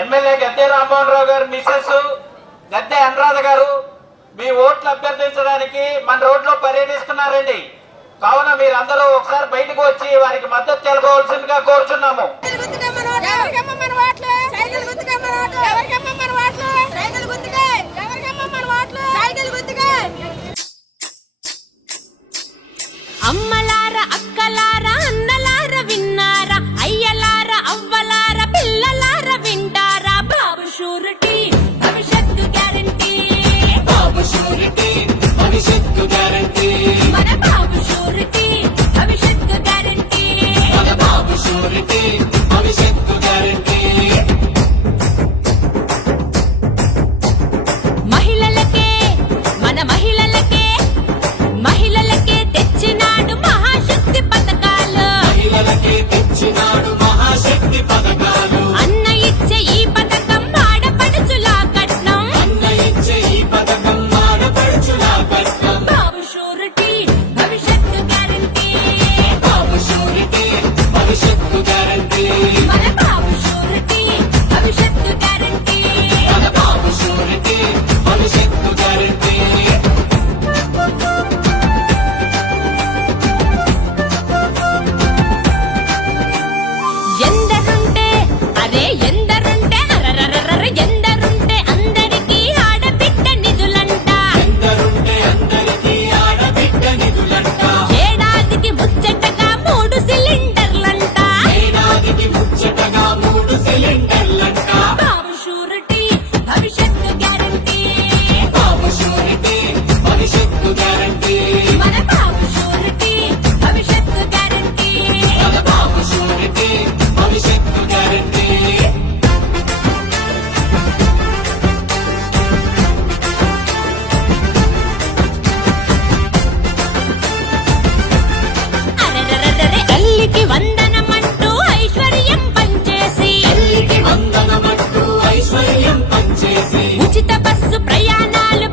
MLA Gadde Rammohan Rao గారు Mrs గద్దె అనురాధ గారు మీ ఓట్లు అభ్యర్థించడానికి మన రోడ్లో పర్యటిస్తున్నారండి. కావున మీరందరూ ఒకసారి బయటకు వచ్చి వారికి మద్దతు తెలపవలసిందిగా కోరుచున్నాము. అమ్మలారా అక్కలారా అన్నలారా విన్నారా అయ్యలారా అవ్వలారా పిల్లలారా వింటారా బాబు షూరిటీ భవిష్యత్తు గ్యారంటీ బాబు షూరిటీ భవిష్యత్తు గ్యారంటీ మన బాబు షూరిటీ భవిష్యత్తు గ్యారంటీ మన బాబు షూరిటీ భవిష్యత్తు గ్యారంటీ మహిళలకే మన మహిళలకే తెచ్చినాడు మహాశక్తి పథకాలు మహిళలకే తెచ్చినాడు మహాశక్తి పథకాలు అన్న ఇచ్చే ఈ పథకం ఆడపడుచులా కట్నం అన్న ఇచ్చే ఈ పథకం ఆడపడుచులా కట్నం బాబు షూరిటీ భవిష్యత్తు గ్యారంటీ బాబు షూరిటీ భవిష్యత్తు గ్యారంటీ మన బాబు షూరిటీ భవిష్యత్తు గ్యారంటీ మన బాబు షూరిటీ భవిష్యత్తు గ్యారంటీ ఎందరుంటే అరే ఎందరుంటే అరరరరర ఎందరుంటే అందరికీ ఆడబిడ్డ నిధులంట ఎందరుంటే అందరికీ ఆడబిడ్డ నిధులంట ఏడాదికి ముచ్చటగా 3 సిలిండర్లంట ఏడాదికి ముచ్చటగా 3 సిలిండర్లంట బాబు షూరిటీ భవిష్యత్తు గ్యారంటీ బాబు షూరిటీ భవిష్యత్తు గ్యారంటీ మన బాబు షూరిటీ భవిష్యత్తు గ్యారంటీ మన బాబు షూరిటీ భవిష్యత్తు గ్యారంటీ అరెరెరెరె తల్లికి వందనమంటూ ఐశ్వర్యం పంచేసి తల్లికి వందనమంటూ ఐశ్వర్యం పంచేసి ఉచిత బస్సు ప్రయాణాలు